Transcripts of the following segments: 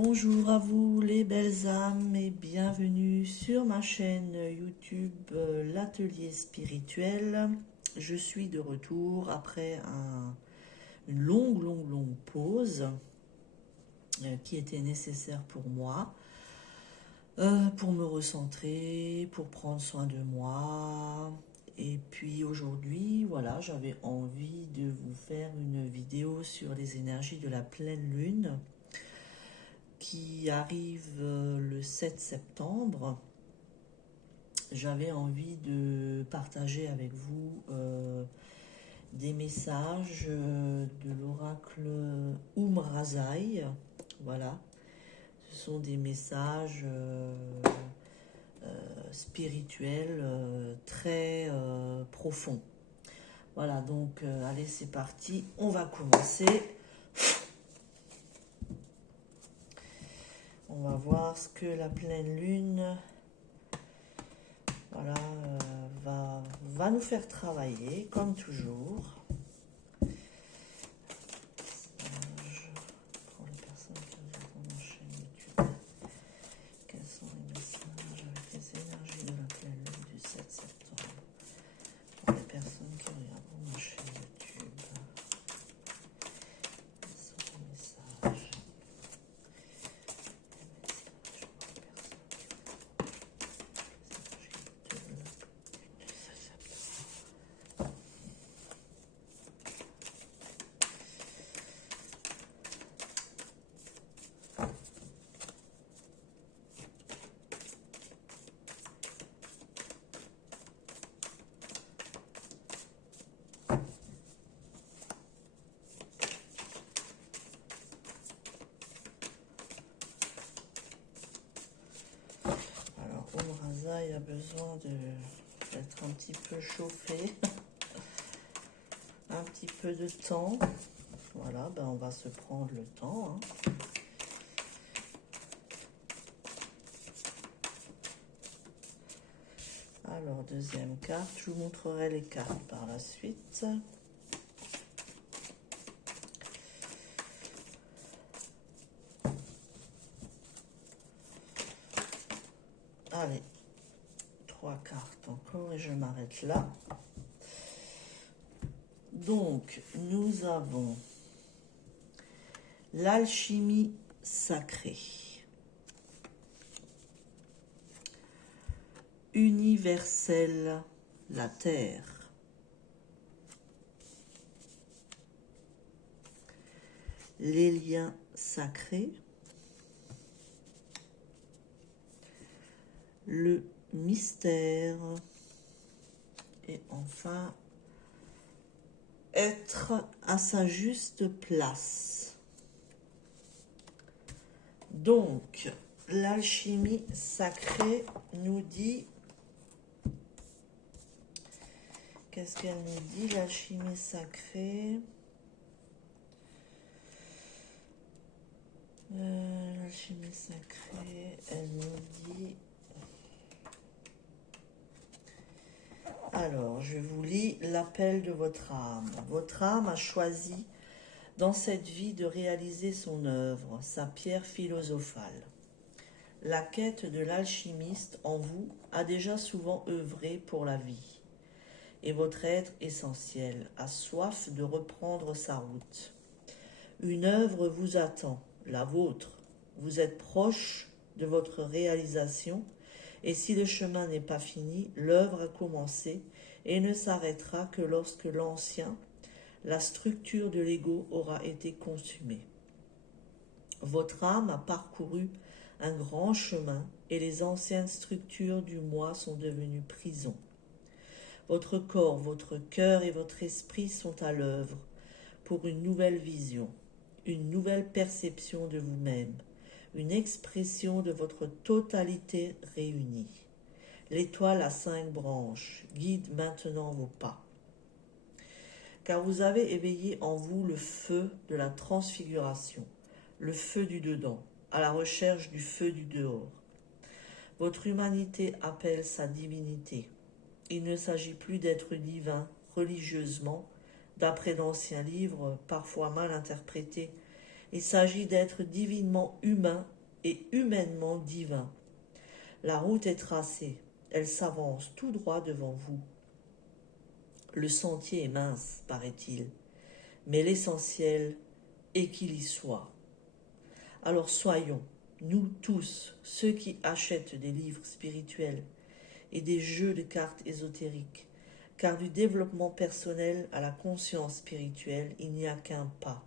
Bonjour à vous les belles âmes et bienvenue sur ma chaîne YouTube L'Atelier Spirituel. Je suis de retour après une longue pause qui était nécessaire pour moi, pour me recentrer, pour prendre soin de moi. Et puis aujourd'hui, voilà, j'avais envie de vous faire une vidéo sur les énergies de la pleine lune qui arrive le 7 septembre. J'avais envie de partager avec vous des messages de l'oracle Umrazai. Voilà, ce sont des messages spirituels très profonds. Voilà, donc allez, c'est parti, on va commencer. On va voir ce que la pleine lune voilà, va nous faire travailler, comme toujours. Pour les personnes qui regardent ma chaîne YouTube, quels sont les messages avec les énergies de la pleine lune du 7 septembre? Pour les personnes qui regardent ma chaîne YouTube, quels sont les messages? Il a besoin d'être un petit peu chauffé, un petit peu de temps. Voilà, ben on va se prendre le temps. Alors, deuxième carte, je vous montrerai les cartes par la suite. Allez, 3 cartes encore et je m'arrête là. Donc, nous avons l'alchimie sacrée, universelle, la terre, les liens sacrés, le mystère et enfin être à sa juste place. Donc, l'alchimie sacrée nous dit... Qu'est-ce qu'elle nous dit, l'alchimie sacrée? L'alchimie sacrée, elle nous dit... Alors, je vous lis l'appel de votre âme. Votre âme a choisi dans cette vie de réaliser son œuvre, sa pierre philosophale. La quête de l'alchimiste en vous a déjà souvent œuvré pour la vie. Et votre être essentiel a soif de reprendre sa route. Une œuvre vous attend, la vôtre. Vous êtes proche de votre réalisation et si le chemin n'est pas fini, l'œuvre a commencé et ne s'arrêtera que lorsque l'ancien, la structure de l'ego aura été consumée. Votre âme a parcouru un grand chemin et les anciennes structures du moi sont devenues prison. Votre corps, votre cœur et votre esprit sont à l'œuvre pour une nouvelle vision, une nouvelle perception de vous-même, une expression de votre totalité réunie. L'étoile à 5 branches guide maintenant vos pas. Car vous avez éveillé en vous le feu de la transfiguration, le feu du dedans, à la recherche du feu du dehors. Votre humanité appelle sa divinité. Il ne s'agit plus d'être divin religieusement, d'après d'anciens livres parfois mal interprétés, Il s'agit d'être divinement humain et humainement divin. La route est tracée, elle s'avance tout droit devant vous. Le sentier est mince, paraît-il, mais l'essentiel est qu'il y soit. Alors soyons, nous tous, ceux qui achètent des livres spirituels et des jeux de cartes ésotériques, car du développement personnel à la conscience spirituelle, il n'y a qu'un pas,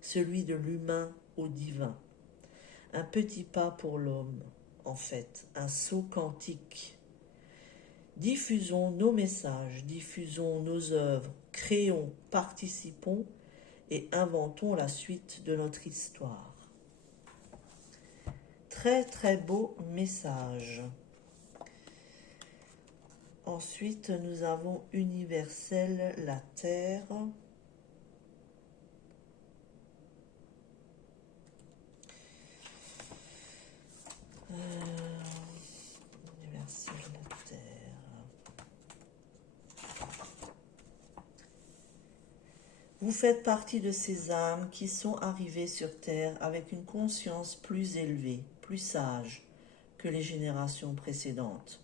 celui de l'humain au divin. Un petit pas pour l'homme, en fait, un saut quantique. Diffusons nos messages, diffusons nos œuvres, créons, participons et inventons la suite de notre histoire. Très très beau message. Ensuite, nous avons universel, la terre. Universel, la terre. Vous faites partie de ces âmes qui sont arrivées sur Terre avec une conscience plus élevée, plus sage que les générations précédentes.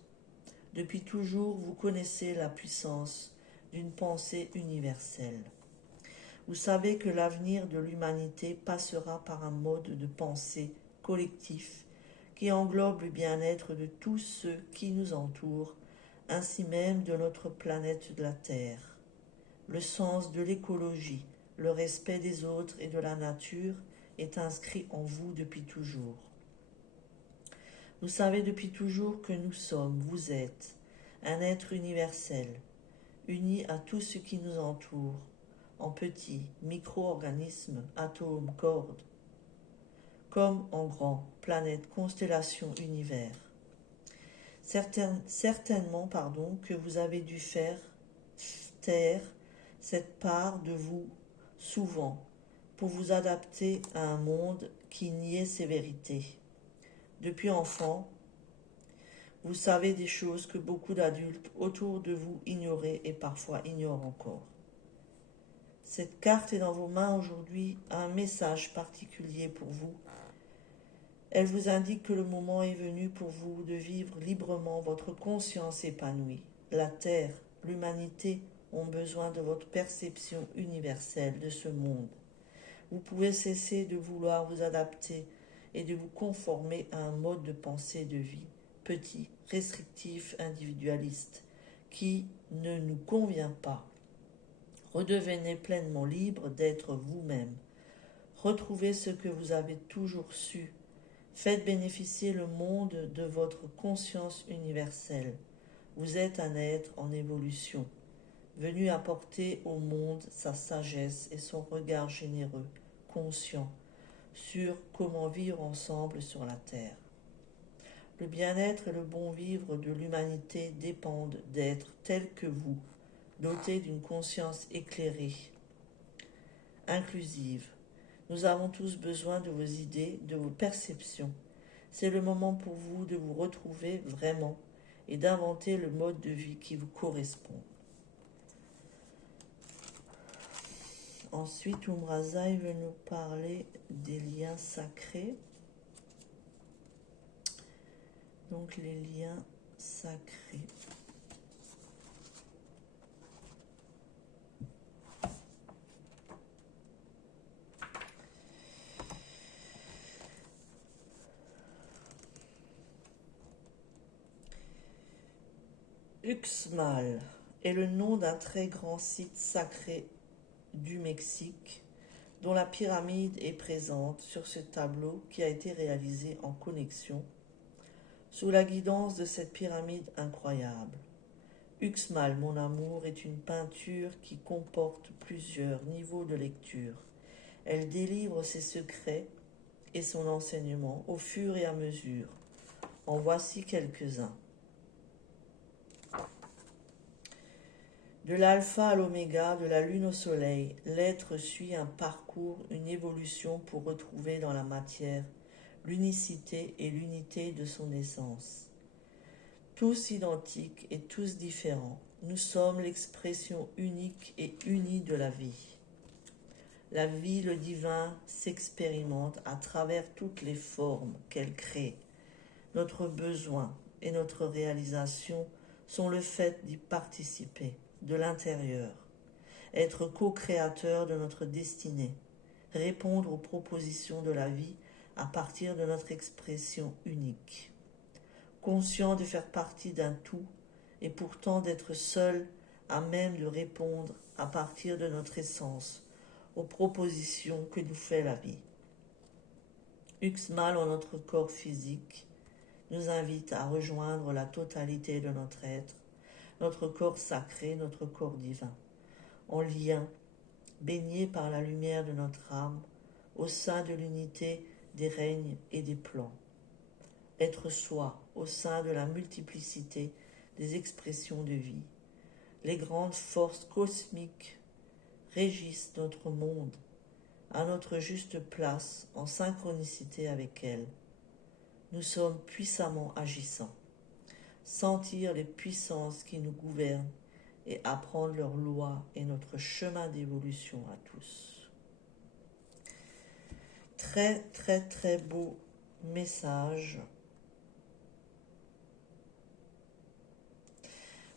Depuis toujours, vous connaissez la puissance d'une pensée universelle. Vous savez que l'avenir de l'humanité passera par un mode de pensée collectif qui englobe le bien-être de tous ceux qui nous entourent, ainsi même de notre planète de la Terre. Le sens de l'écologie, le respect des autres et de la nature est inscrit en vous depuis toujours. Vous savez depuis toujours que nous sommes, vous êtes, un être universel, uni à tout ce qui nous entoure, en petits micro-organismes, atomes, cordes, comme en grand, planètes, constellations, univers. Certainement, que vous avez dû taire cette part de vous souvent pour vous adapter à un monde qui niait ces vérités. Depuis enfant, vous savez des choses que beaucoup d'adultes autour de vous ignoraient et parfois ignorent encore. Cette carte est dans vos mains aujourd'hui, a un message particulier pour vous. Elle vous indique que le moment est venu pour vous de vivre librement votre conscience épanouie. La Terre, l'humanité ont besoin de votre perception universelle de ce monde. Vous pouvez cesser de vouloir vous adapter et de vous conformer à un mode de pensée de vie petit, restrictif, individualiste, qui ne nous convient pas. Redevenez pleinement libre d'être vous-même. Retrouvez ce que vous avez toujours su. Faites bénéficier le monde de votre conscience universelle. Vous êtes un être en évolution, venu apporter au monde sa sagesse et son regard généreux, conscient, sur comment vivre ensemble sur la Terre. Le bien-être et le bon vivre de l'humanité dépendent d'être tels que vous, dotés d'une conscience éclairée, inclusive. Nous avons tous besoin de vos idées, de vos perceptions. C'est le moment pour vous de vous retrouver vraiment et d'inventer le mode de vie qui vous correspond. Ensuite, Umbrazaï veut nous parler des liens sacrés. Donc les liens sacrés. Uxmal est le nom d'un très grand site sacré du Mexique dont la pyramide est présente sur ce tableau qui a été réalisé en connexion sous la guidance de cette pyramide incroyable. Uxmal, mon amour, est une peinture qui comporte plusieurs niveaux de lecture. Elle délivre ses secrets et son enseignement au fur et à mesure. En voici quelques-uns. De l'alpha à l'oméga, de la lune au soleil, l'être suit un parcours, une évolution pour retrouver dans la matière l'unicité et l'unité de son essence. Tous identiques et tous différents, nous sommes l'expression unique et unie de la vie. La vie, le divin, s'expérimente à travers toutes les formes qu'elle crée. Notre besoin et notre réalisation sont le fait d'y participer, de l'intérieur, être co-créateur de notre destinée, répondre aux propositions de la vie à partir de notre expression unique. Conscient de faire partie d'un tout et pourtant d'être seul à même de répondre à partir de notre essence aux propositions que nous fait la vie. Uxmal en notre corps physique nous invite à rejoindre la totalité de notre être, notre corps sacré, notre corps divin, en lien, baigné par la lumière de notre âme, au sein de l'unité des règnes et des plans. Être soi au sein de la multiplicité des expressions de vie. Les grandes forces cosmiques régissent notre monde à notre juste place en synchronicité avec elles. Nous sommes puissamment agissants. Sentir les puissances qui nous gouvernent et apprendre leurs lois est notre chemin d'évolution à tous. Très très très beau message.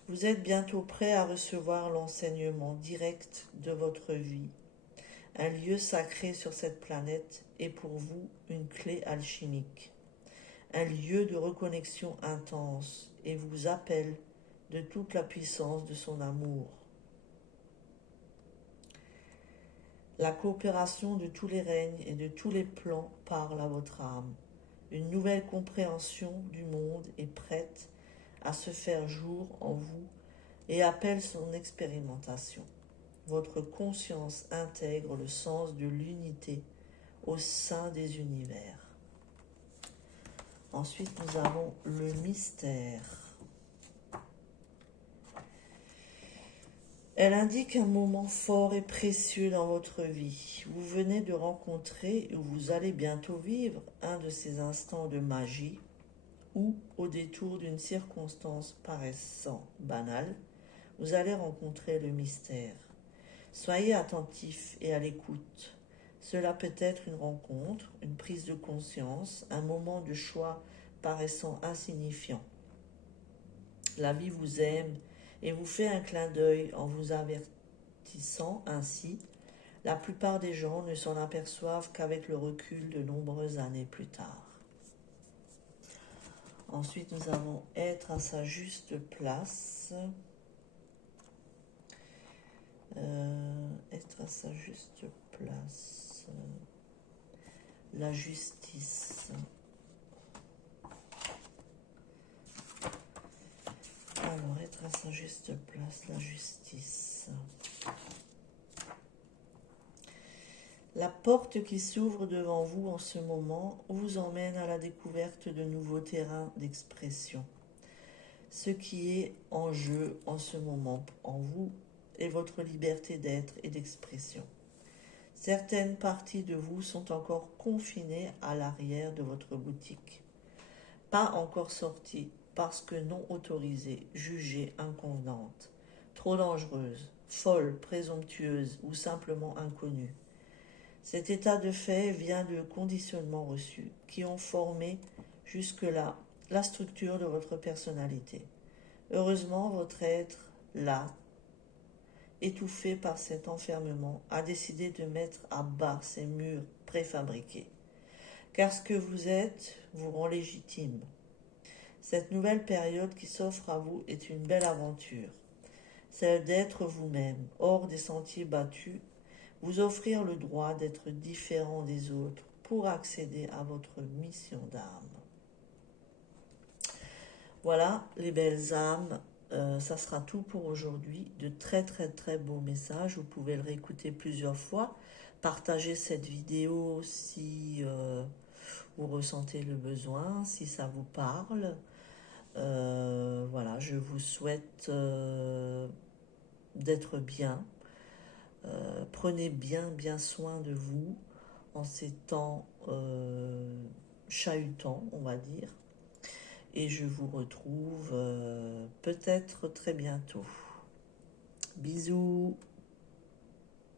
Vous êtes bientôt prêt à recevoir l'enseignement direct de votre vie. Un lieu sacré sur cette planète est pour vous une clé alchimique. Un lieu de reconnexion intense et vous appelle de toute la puissance de son amour. La coopération de tous les règnes et de tous les plans parle à votre âme. Une nouvelle compréhension du monde est prête à se faire jour en vous et appelle son expérimentation. Votre conscience intègre le sens de l'unité au sein des univers. Ensuite, nous avons le mystère. Elle indique un moment fort et précieux dans votre vie. Vous venez de rencontrer ou vous allez bientôt vivre un de ces instants de magie où, au détour d'une circonstance paraissant banale, vous allez rencontrer le mystère. Soyez attentif et à l'écoute. Cela peut être une rencontre, une prise de conscience, un moment de choix paraissant insignifiant. La vie vous aime et vous fait un clin d'œil en vous avertissant ainsi. La plupart des gens ne s'en aperçoivent qu'avec le recul de nombreuses années plus tard. Ensuite, nous avons être à sa juste place. Être à sa juste place. La justice. Alors, être à sa juste place, la justice. La porte qui s'ouvre devant vous en ce moment vous emmène à la découverte de nouveaux terrains d'expression. Ce qui est en jeu en ce moment en vous est votre liberté d'être et d'expression. Certaines parties de vous sont encore confinées à l'arrière de votre boutique, pas encore sorties parce que non autorisées, jugées inconvenantes, trop dangereuses, folles, présomptueuses ou simplement inconnues. Cet état de fait vient de conditionnements reçus qui ont formé jusque-là la structure de votre personnalité. Heureusement, votre être, là, étouffé par cet enfermement, a décidé de mettre à bas ces murs préfabriqués. Car ce que vous êtes vous rend légitime. Cette nouvelle période qui s'offre à vous est une belle aventure. Celle d'être vous-même, hors des sentiers battus, vous offrir le droit d'être différent des autres pour accéder à votre mission d'âme. Voilà, les belles âmes, ça sera tout pour aujourd'hui. De très très très beaux messages, vous pouvez le réécouter plusieurs fois. Partagez cette vidéo si vous ressentez le besoin, si ça vous parle. Voilà, je vous souhaite d'être bien. Prenez bien soin de vous en ces temps chahutants, on va dire. Et je vous retrouve peut-être très bientôt. Bisous.